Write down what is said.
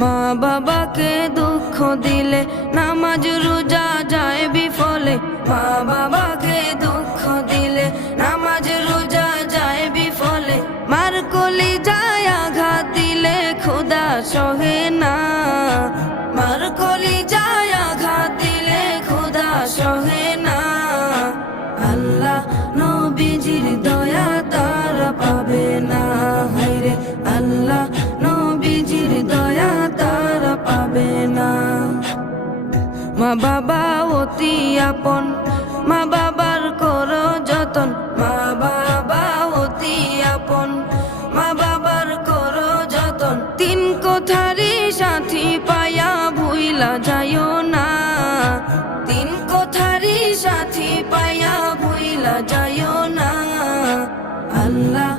মা বাবাকে দুঃখ দিলে নামাজ রোজা যায় বিফলে। মা বাবাকে দুঃখ দিলে নামাজ রোজা যায় বিফলে। মার কলিজায় আঘাত দিলে খোদা সহে না। মার কলিজায় আঘাত দিলে খোদা সহে না। আল্লাহ নবীজির দয়া তারা পাবে না। হায়রে আল্লাহ নবীজির দয়া তারা পাবে না। মা বাবা অতি আপন, মা বাবার করো যতন। মা বাবা অতি আপন, মা বাবার করো যতন। তিন কোঠারি সাথী পায়া ভুইলা যাইও না। তিন কোঠারি সাথী পায়া ভুইলা যাইও না। আল্লাহ